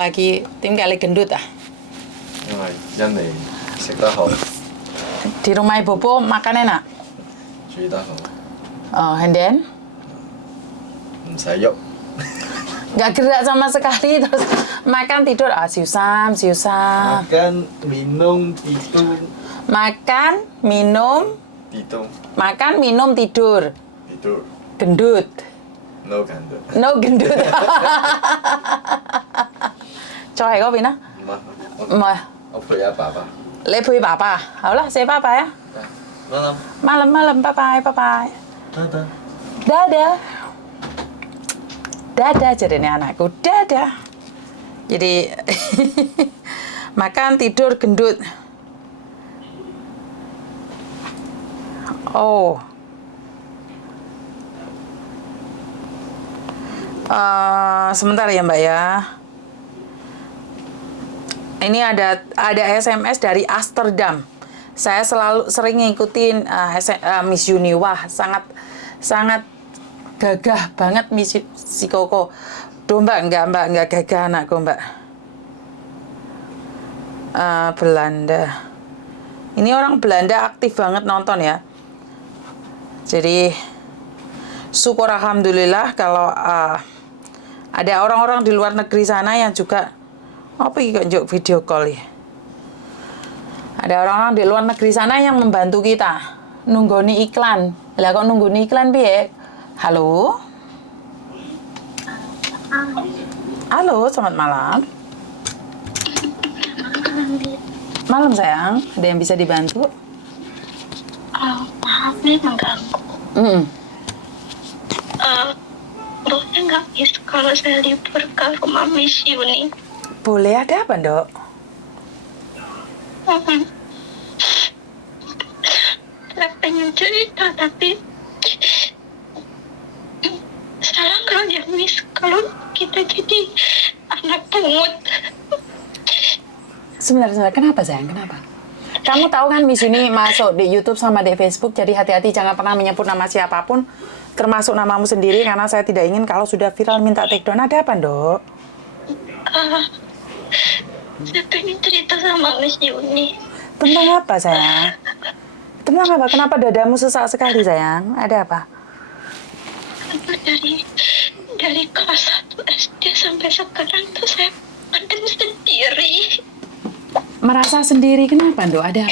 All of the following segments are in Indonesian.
Lagi tim kali gendut ah. Nhân này食得好， Di rumah ibu makan enak. 煮得好， Oh, and then 唔使喐。 nggak gerak sama sekali terus makan tidur siusam. Makan, minum, tidur. Makan, minum, Tidur. makan, minum, tidur. Tidur. Gendut. No gendut. No gendut. Cho hay có vì nó. Mời. Ông陪阿爸爸。 Lễ vui bà bà. Hảo lah, say bye bye ya. Malam. Malam, bye bye. Dadah. Dadah. Dadah jadinya anakku. Dadah. Jadi makan, tidur, gendut. Oh. Sebentar ya Mbak ya. Ini ada SMS dari Amsterdam. Saya sering ngikutin Miss Uni. Wah, sangat gagah banget Miss si Koko. Duh Mbak, enggak gagah anakku Mbak. Belanda. Ini orang Belanda aktif banget nonton ya. Jadi syukur alhamdulillah kalau ada orang-orang di luar negeri sana yang juga apa iki kok video call ya. Ada orang-orang di luar negeri sana yang membantu kita nunggoni iklan. Lah kok nunggoni iklan piye? Halo? Halo, selamat malam. Malam sayang, ada yang bisa dibantu? Maaf nih mengganggu. Boleh nggak Miss kalau saya libur ke rumah Miss Yuni? Boleh, ada apa Dok? Saya pengen cerita tapi salah kalau ya Miss kalau kita jadi anak pungut. Sebentar, kenapa sayang? Kenapa? Kamu tahu kan Miss ini masuk di YouTube sama di Facebook, jadi hati-hati jangan pernah menyebut nama siapapun, termasuk namamu sendiri, karena saya tidak ingin kalau sudah viral minta take down. Ada apa, Dok? Saya pengen cerita sama Miss Yuni. Tentang apa, sayang? Tentang apa? Kenapa dadamu sesak sekali, sayang? Ada apa? Dari kelas 1 SD sampai sekarang tuh saya pendem sendiri. Merasa sendiri, kenapa, Dok? Ada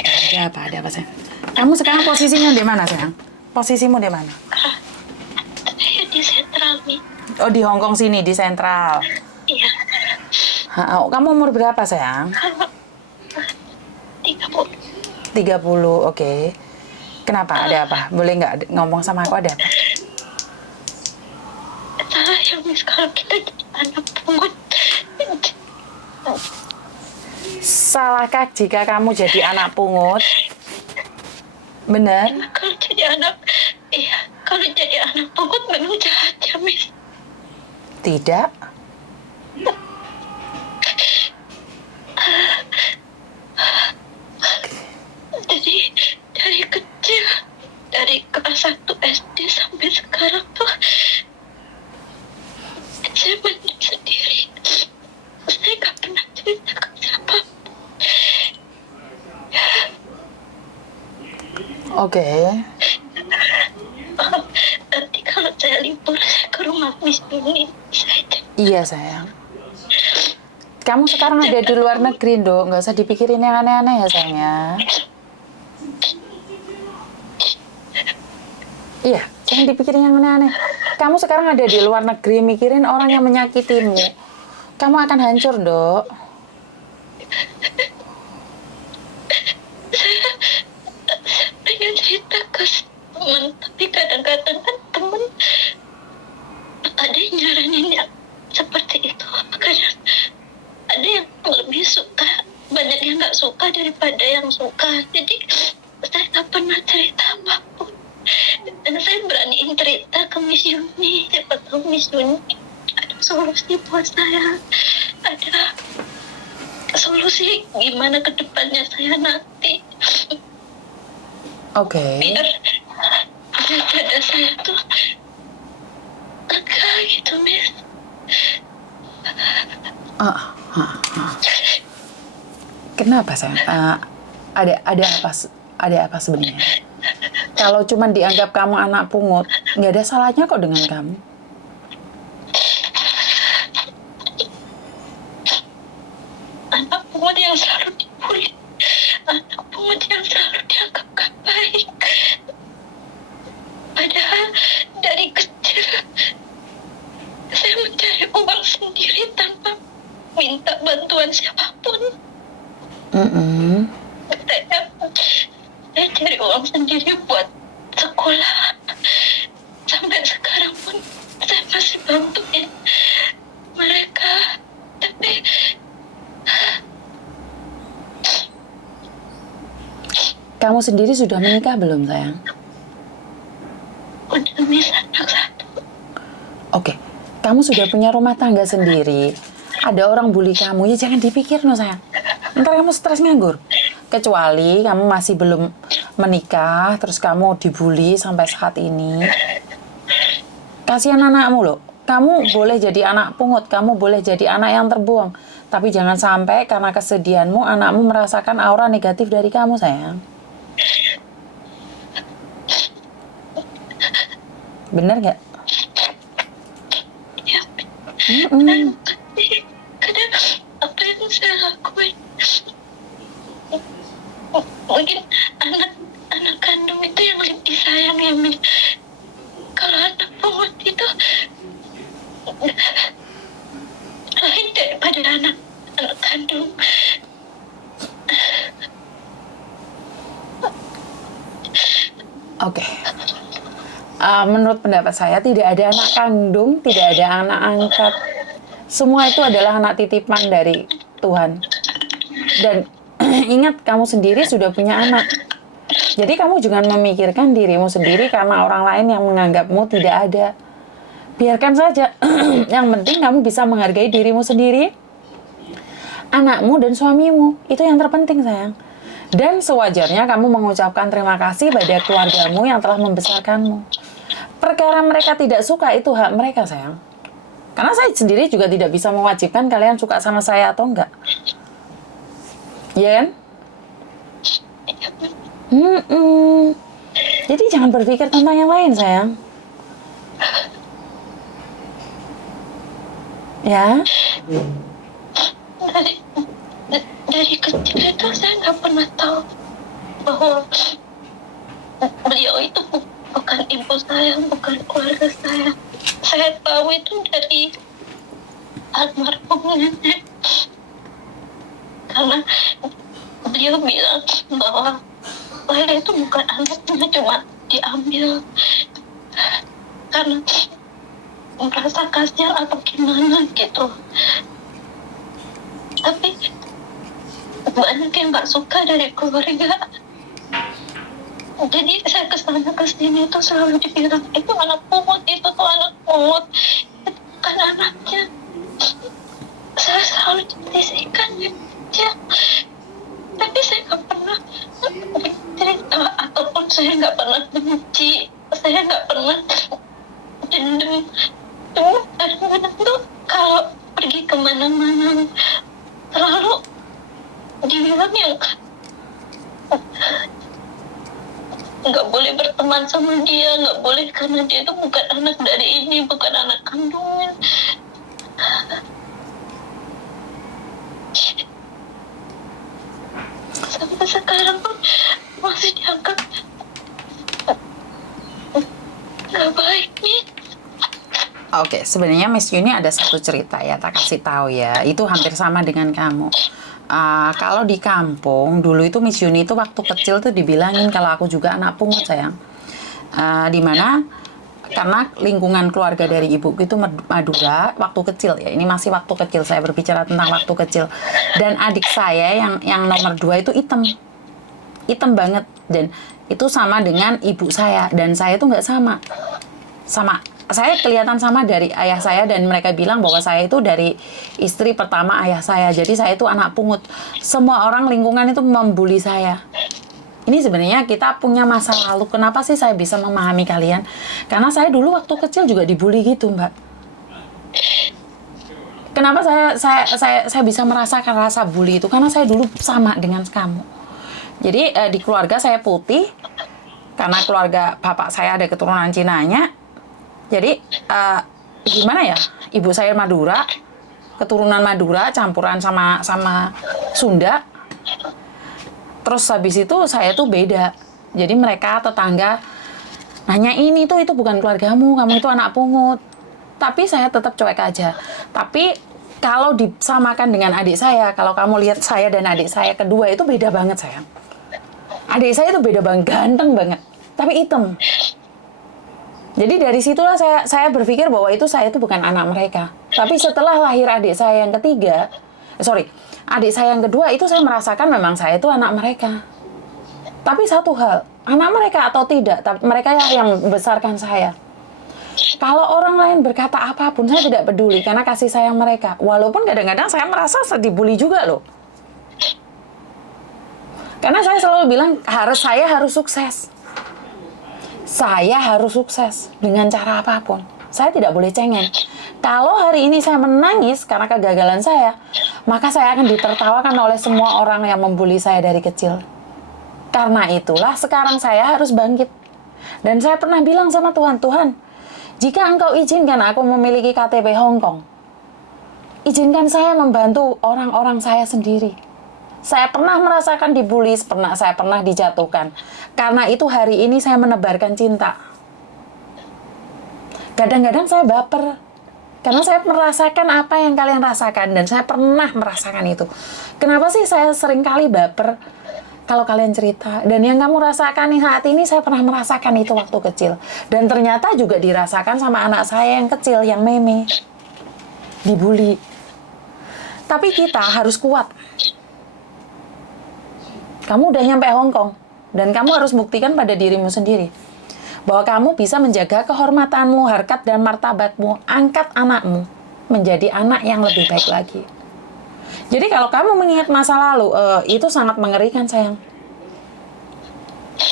apa? Ada apa, sayang? Kamu sekarang posisinya di mana, sayang? Posisimu di mana? Saya di sentral nih. Oh, di Hongkong sini, di sentral. Iya. Kamu umur berapa, sayang? 30. 30, oke. Kenapa? Ada apa? Boleh nggak ngomong sama aku, ada apa? Salah ya Miss kalau kita jadi anak pungut. Salahkah jika kamu jadi anak pungut? Benar? Kalau jadi anak pungut memang jahat ya Miss. Tidak. Jadi dari kecil, dari kelas 1 SD sampai sekarang tuh saya mandi sendiri. Saya gak pernah cerita ke siapa. Oke. Nanti kalau saya libur saya ke rumah Miss Yuni. Iya, sayang. Kamu sekarang ada di luar negeri, Dok. Nggak usah dipikirin yang aneh-aneh ya, sayang ya. Iya, jangan dipikirin yang aneh-aneh. Kamu sekarang ada di luar negeri, mikirin orang yang menyakitimu. Kamu akan hancur, Dok. Saya pengen cerita ke teman, tapi kadang-kadang kan teman ada yang nyaranin yang seperti itu. Kadang ada yang lebih suka, banyak yang nggak suka daripada yang suka. Jadi saya nggak pernah cerita apapun. Dan saya beraniin cerita ke Miss Yuni. Siapa tahu Miss Yuni ada solusi buat saya. Ada solusi gimana ke depannya saya nanti. Oke. Biar dada saya tuh lega gitu, Miss. Kenapa sayang? Ada apa sebenarnya? Kalau cuma dianggap kamu anak pungut, nggak ada salahnya kok dengan kamu. Anak pungut yang selalu dibully, anak pungut yang selalu dianggap gak baik. Padahal dari kecil saya mencari uang sendiri tanpa minta bantuan siapapun. Saya cari uang sendiri buat sekolah. Sampai sekarang pun saya masih bantuin mereka. Tapi Kamu sendiri sudah menikah belum sayang? udah bisa anak satu. Oke, kamu sudah punya rumah tangga sendiri. Ada orang bully kamu, ya jangan dipikir no sayang. Ntar kamu stres nganggur. Kecuali kamu masih belum menikah, terus kamu dibully sampai saat ini. Kasihan anakmu loh. Kamu boleh jadi anak pungut, kamu boleh jadi anak yang terbuang. Tapi jangan sampai karena kesedihanmu, anakmu merasakan aura negatif dari kamu sayang. Bener nggak? Ya, kadang apa yang saya lakuin, mungkin anak kandung itu yang lebih disayang ya, Mi. Kalau anak pungut itu lain daripada anak kandung. Oke. Menurut pendapat saya tidak ada anak kandung, tidak ada anak angkat. Semua itu adalah anak titipan dari Tuhan. Dan ingat, kamu sendiri sudah punya anak. Jadi kamu jangan memikirkan dirimu sendiri karena orang lain yang menganggapmu tidak ada. Biarkan saja. Yang penting kamu bisa menghargai dirimu sendiri, anakmu dan suamimu. Itu yang terpenting sayang. Dan sewajarnya kamu mengucapkan terima kasih pada keluargamu yang telah membesarkanmu. Perkara mereka tidak suka itu hak mereka sayang. Karena saya sendiri juga tidak bisa mewajibkan kalian suka sama saya atau enggak. Iya kan? Jadi jangan berpikir tentang yang lain sayang. Ya? Dari kecil itu saya nggak pernah tahu bahwa beliau itu bukan ibu saya, bukan keluarga saya. Saya tahu itu dari almarhum nenek, karena beliau bilang bahwa saya itu bukan anaknya, cuma diambil karena merasa kasihan atau gimana gitu. Tapi banyak yang nggak suka dari keluarga. Jadi saya kesana kesini itu selalu dibilang itu anak pungut, itu tuh anak pungut, itu bukan anaknya. Saya selalu dibisikkan ya. Tapi saya nggak pernah cerita ataupun saya nggak pernah benci, saya nggak pernah dendam. Cuma kadang-kadang tuh kalau pergi kemana-mana selalu dibilang yang nggak boleh berteman sama dia, nggak boleh karena dia itu bukan anak dari ini, bukan anak kandungnya. Sampai sekarang pun masih dianggap nggak baik nih. Oke, sebenarnya Miss Yuni ada satu cerita ya, tak kasih tahu ya. Itu hampir sama dengan kamu. Kalau di kampung dulu itu Miss Yuni itu waktu kecil tuh dibilangin kalau aku juga anak pungut sayang. Dimana karena lingkungan keluarga dari ibuku itu Madura waktu kecil ya. Ini masih waktu kecil, saya berbicara tentang waktu kecil. Dan adik saya yang nomor 2 itu hitam banget, dan itu sama dengan ibu saya, dan saya tuh nggak sama. Saya kelihatan sama dari ayah saya, dan mereka bilang bahwa saya itu dari istri pertama ayah saya. Jadi saya itu anak pungut. Semua orang lingkungan itu membuli saya. Ini sebenarnya kita punya masa lalu. Kenapa sih saya bisa memahami kalian? Karena saya dulu waktu kecil juga dibully gitu, Mbak. Kenapa saya bisa merasakan rasa bully itu? Karena saya dulu sama dengan kamu. Jadi di keluarga saya putih, karena keluarga bapak saya ada keturunan Cinanya. Jadi gimana ya? Ibu saya Madura, keturunan Madura campuran sama Sunda. Terus habis itu saya tuh beda. Jadi mereka tetangga nanya ini tuh itu bukan keluargamu, kamu itu anak pungut. Tapi saya tetap cuek aja. Tapi kalau disamakan dengan adik saya, kalau kamu lihat saya dan adik saya kedua itu beda banget sayang. Adik saya itu beda banget, ganteng banget, tapi hitam. Jadi dari situlah saya berpikir bahwa saya itu bukan anak mereka. Tapi setelah lahir adik saya yang ketiga, adik saya yang kedua itu saya merasakan memang saya itu anak mereka. Tapi satu hal, anak mereka atau tidak, tapi mereka yang membesarkan saya. Kalau orang lain berkata apapun, saya tidak peduli karena kasih sayang mereka. Walaupun kadang-kadang saya merasa dibully juga loh. Karena saya selalu bilang saya harus sukses. Saya harus sukses dengan cara apapun. Saya tidak boleh cengeng. Kalau hari ini saya menangis karena kegagalan saya, maka saya akan ditertawakan oleh semua orang yang membuli saya dari kecil. Karena itulah sekarang saya harus bangkit. Dan saya pernah bilang sama Tuhan, Tuhan, jika Engkau izinkan aku memiliki KTP Hong Kong, izinkan saya membantu orang-orang saya sendiri. Saya pernah merasakan dibully, saya pernah dijatuhkan. Karena itu hari ini saya menebarkan cinta. Kadang-kadang saya baper. Karena saya merasakan apa yang kalian rasakan. Dan saya pernah merasakan itu. Kenapa sih saya sering kali baper kalau kalian cerita? Dan yang kamu rasakan saat ini, saya pernah merasakan itu waktu kecil. Dan ternyata juga dirasakan sama anak saya yang kecil, yang Meme. Dibully. Tapi kita harus kuat. Kamu udah nyampe Hong Kong. Dan kamu harus buktikan pada dirimu sendiri. Bahwa kamu bisa menjaga kehormatanmu, harkat dan martabatmu. Angkat anakmu menjadi anak yang lebih baik lagi. Jadi kalau kamu mengingat masa lalu, itu sangat mengerikan sayang.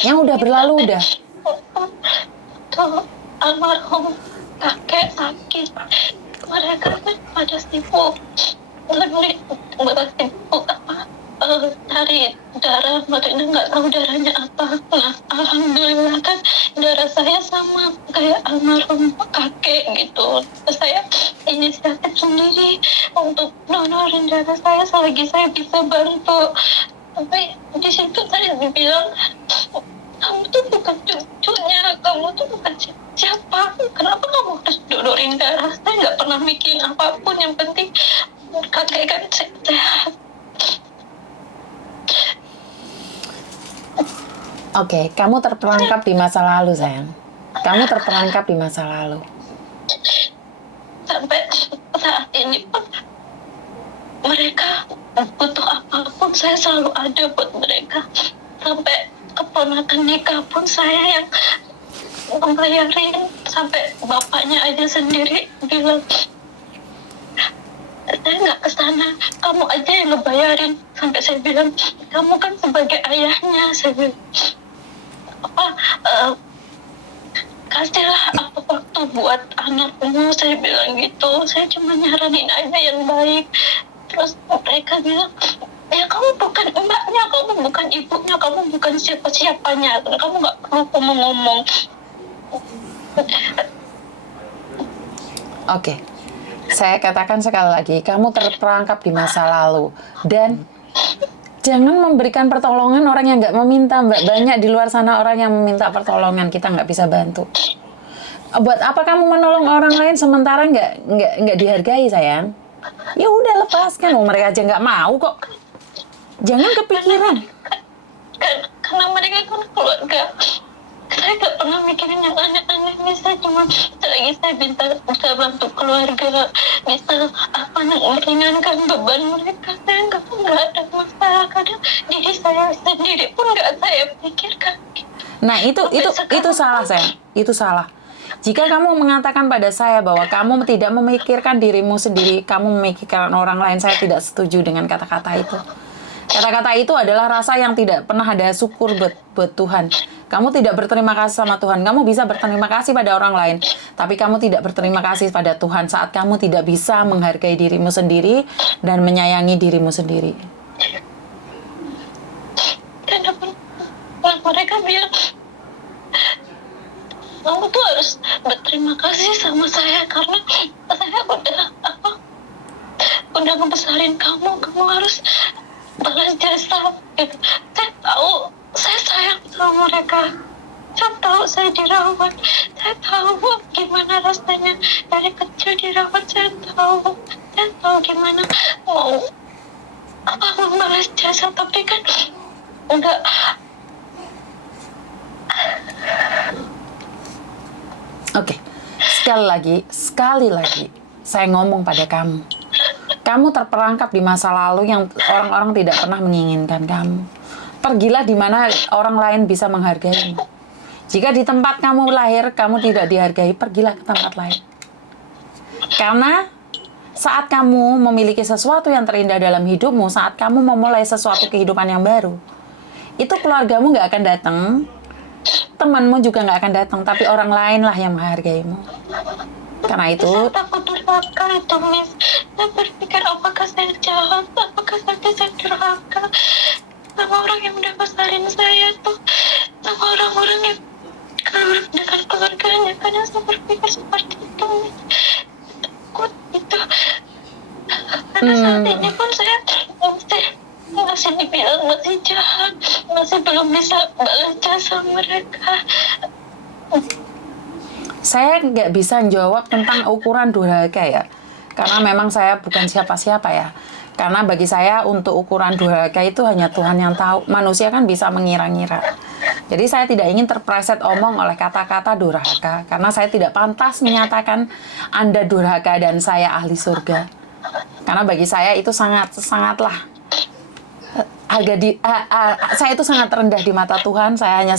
Yang udah berlalu udah. Tuh almarhum kakek sakit. Mereka kan pada sibuk cari darah, makanya nggak tahu darahnya apa. Nah, alhamdulillah kan darah saya sama kayak almarhum kakek gitu. Saya inisiatif sendiri untuk donorin darah saya selagi saya bisa bantu. Tapi di situ saya dibilang, kamu tuh bukan cucunya, kamu tuh bukan siapa. Kenapa kamu harus donorin darah? Saya nggak pernah mikirin apapun, yang penting kakek kan sehat. Oke, kamu terperangkap di masa lalu, sayang. Kamu terperangkap di masa lalu. Sampai saat ini pun mereka butuh apapun, saya selalu ada buat mereka. Sampai keponakan nikah pun saya yang membayarin. Sampai bapaknya aja sendiri bilang, saya nggak kesana, kamu aja yang ngebayarin. Sampai saya bilang, kamu kan sebagai ayahnya, saya bilang, kasihlah apa waktu buat anakmu, saya bilang gitu. Saya cuma nyaranin aja yang baik. Terus mereka bilang, ya kamu bukan emaknya, kamu bukan ibunya, kamu bukan siapa-siapanya, kamu nggak perlu ngomong. Oke. Saya katakan sekali lagi, kamu terperangkap di masa lalu. Dan jangan memberikan pertolongan orang yang nggak meminta, Mbak. Banyak di luar sana orang yang meminta pertolongan, kita nggak bisa bantu. Buat apa kamu menolong orang lain sementara nggak dihargai, sayang? Ya udah, lepaskan. Mereka aja nggak mau kok. Jangan kepikiran. Karena mereka kan keluarga. Saya nggak pernah mikirin yang aneh-aneh. Bisa cuma selagi saya bisa bantu keluarga, bisa meringankan beban mereka, saya nggak ada masalah. Kadang diri saya sendiri pun nggak saya pikirkan. Nah itu salah, sayang. Itu salah. Jika kamu mengatakan pada saya bahwa kamu tidak memikirkan dirimu sendiri, kamu memikirkan orang lain, saya tidak setuju dengan kata-kata itu. Kata-kata itu adalah rasa yang tidak pernah ada syukur buat Tuhan. Kamu tidak berterima kasih sama Tuhan. Kamu bisa berterima kasih pada orang lain, tapi kamu tidak berterima kasih pada Tuhan saat kamu tidak bisa menghargai dirimu sendiri dan menyayangi dirimu sendiri. Kenapa mereka bilang kamu tuh harus berterima kasih sama saya karena saya udah ngebesarin kamu harus balas jasa gitu. Saya tahu saya sayang sama mereka, saya tahu saya dirawat, saya tahu gimana rasanya dari kecil dirawat, saya tahu gimana mau membalas jasa, tapi kan enggak. Oke, sekali lagi, saya ngomong pada kamu. Kamu terperangkap di masa lalu yang orang-orang tidak pernah menginginkan kamu. Pergilah di mana orang lain bisa menghargaimu. Jika di tempat kamu lahir, kamu tidak dihargai, pergilah ke tempat lain. Karena saat kamu memiliki sesuatu yang terindah dalam hidupmu, saat kamu memulai sesuatu kehidupan yang baru, itu keluargamu nggak akan datang, temanmu juga nggak akan datang, tapi orang lain lah yang menghargaimu. Karena itu, Saya takut durhaka itu, Miss. Saya berpikir apakah saya jahat, apakah saya durhaka sama orang yang udah besarin saya tuh, sama orang-orang yang dekat keluarganya. Karena saya berpikir seperti itu, Miss. Takut itu. Karena saat ini pun saya masih dibilang masih jahat, masih belum bisa balas jasa mereka. saya nggak bisa jawab tentang ukuran durhaka ya. Karena memang saya bukan siapa-siapa ya. Karena bagi saya untuk ukuran durhaka itu hanya Tuhan yang tahu. Manusia kan bisa mengira-ngira. Jadi saya tidak ingin terpreset omong oleh kata-kata durhaka. Karena saya tidak pantas menyatakan Anda durhaka dan saya ahli surga. Karena bagi saya itu sangatlah saya itu sangat rendah di mata Tuhan. Saya hanya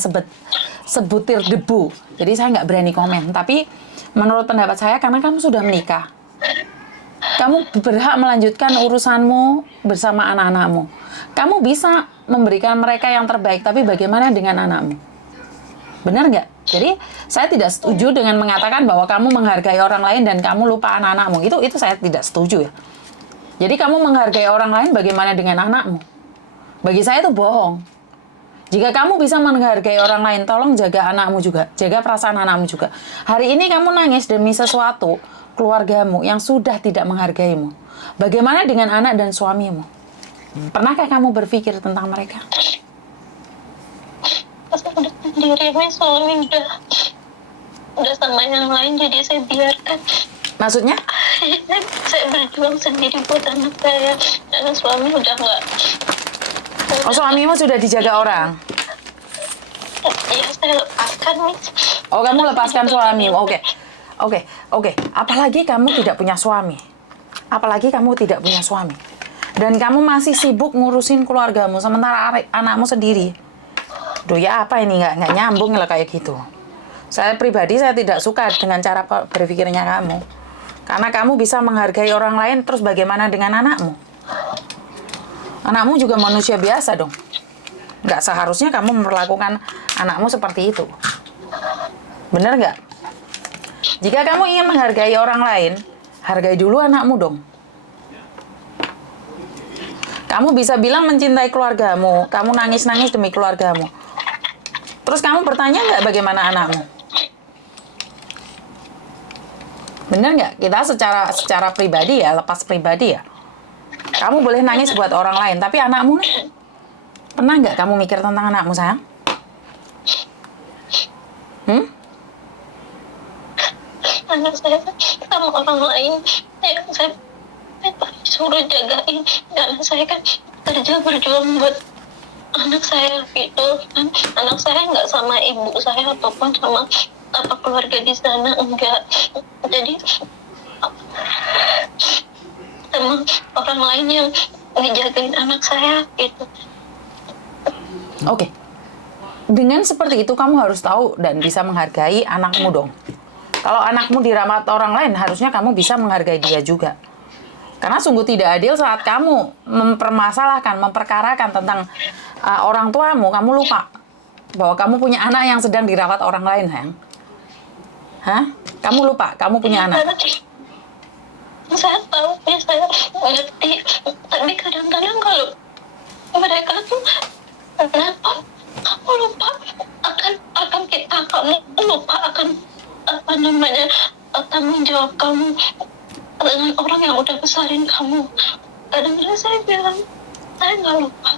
sebutir debu. Jadi saya nggak berani komen. Tapi menurut pendapat saya, karena kamu sudah menikah, kamu berhak melanjutkan urusanmu bersama anak-anakmu. Kamu bisa memberikan mereka yang terbaik, tapi bagaimana dengan anakmu? Benar nggak? Jadi saya tidak setuju dengan mengatakan bahwa kamu menghargai orang lain dan kamu lupa anak-anakmu. Itu saya tidak setuju ya. Jadi kamu menghargai orang lain, bagaimana dengan anakmu? Bagi saya itu bohong. Jika kamu bisa menghargai orang lain, tolong jaga anakmu juga, jaga perasaan anakmu juga. Hari ini kamu nangis demi sesuatu keluargamu yang sudah tidak menghargaimu. Bagaimana dengan anak dan suamimu? Pernahkah kamu berpikir tentang mereka? Saya udah sendiri, Miss. Suami udah sama yang lain, jadi saya biarkan. Maksudnya? Saya berjuang sendiri buat anak saya, dan suami udah nggak. Oh, suamimu sudah dijaga orang? Iya, saya lepaskan, Miss. Oh, kamu lepaskan suamimu. Oke. Apalagi kamu tidak punya suami. Dan kamu masih sibuk ngurusin keluargamu, sementara anakmu sendiri. Duh, ya apa ini? Nggak nyambung lah kayak gitu. Saya pribadi, saya tidak suka dengan cara berpikirnya kamu. Karena kamu bisa menghargai orang lain, terus bagaimana dengan anakmu? Anakmu juga manusia biasa dong. Nggak seharusnya kamu memperlakukan anakmu seperti itu. Bener nggak? Jika kamu ingin menghargai orang lain, hargai dulu anakmu dong. Kamu bisa bilang mencintai keluargamu, kamu nangis-nangis demi keluargamu. Terus kamu bertanya nggak bagaimana anakmu? Bener nggak? Kita secara pribadi ya, lepas pribadi ya. Kamu boleh nangis buat orang lain, tapi anakmu nih, pernah nggak kamu mikir tentang anakmu, sayang? Anak saya sama orang lain yang saya suruh jagain, karena saya kan kerja berjuang buat anak saya gitu kan. Anak saya nggak sama ibu saya ataupun sama keluarga di sana, enggak. Jadi sama orang lain yang ngejagain anak saya gitu. Oke. Dengan seperti itu kamu harus tahu dan bisa menghargai anakmu dong. Kalau anakmu dirawat orang lain, harusnya kamu bisa menghargai dia juga. Karena sungguh tidak adil saat kamu mempermasalahkan, memperkarakan tentang orang tuamu, kamu lupa bahwa kamu punya anak yang sedang dirawat orang lain, sayang? Hah? Kamu lupa kamu punya anak? Saya tahu ya, saya ngerti, tapi kadang-kadang kalau mereka tuh nelpon, kamu lupa akan kita, kamu lupa akan apa namanya tanggung jawab kamu dengan orang yang udah besarin kamu. Kadang-kadang saya bilang saya nggak lupa,